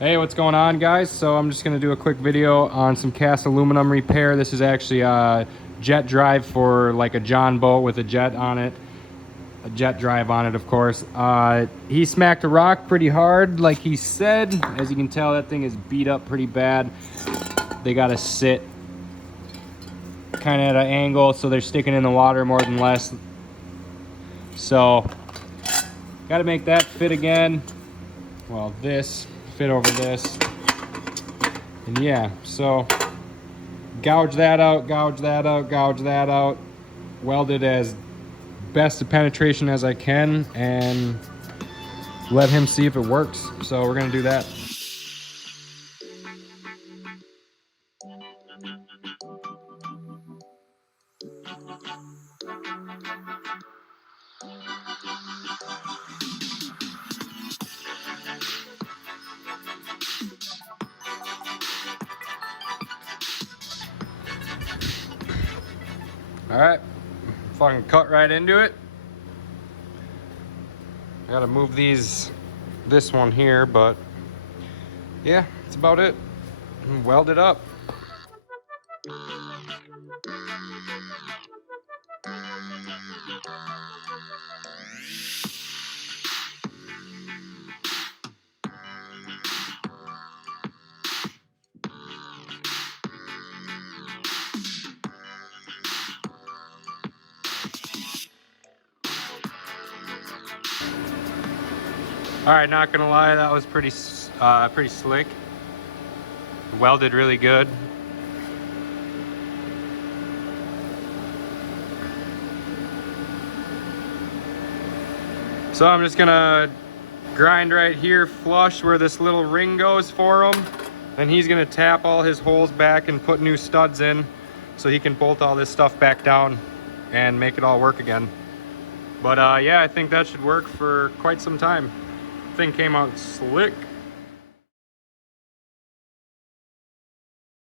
Hey, what's going on, guys? So I'm just going to do a quick video on some cast aluminum repair. This is actually a jet drive for like a John boat with a jet on it. A jet drive on it, of course. He smacked a rock pretty hard, like he said. As you can tell, that thing is beat up pretty bad. They got to sit kind of at an angle, so they're sticking in the water more than less. So, got to make that fit again. Well, this fit over this. And yeah, so gouge that out, gouge that out, gouge that out. Weld it as best of penetration as I can and let him see if it works. So we're gonna do that. All right, fucking cut right into it. I gotta move this one here, but yeah, that's about it. Weld it up. All right, not gonna lie, that was pretty slick. Welded really good. So I'm just gonna grind right here flush where this little ring goes for him. Then he's gonna tap all his holes back and put new studs in so he can bolt all this stuff back down and make it all work again. But yeah, I think that should work for quite some time. Thing came out slick.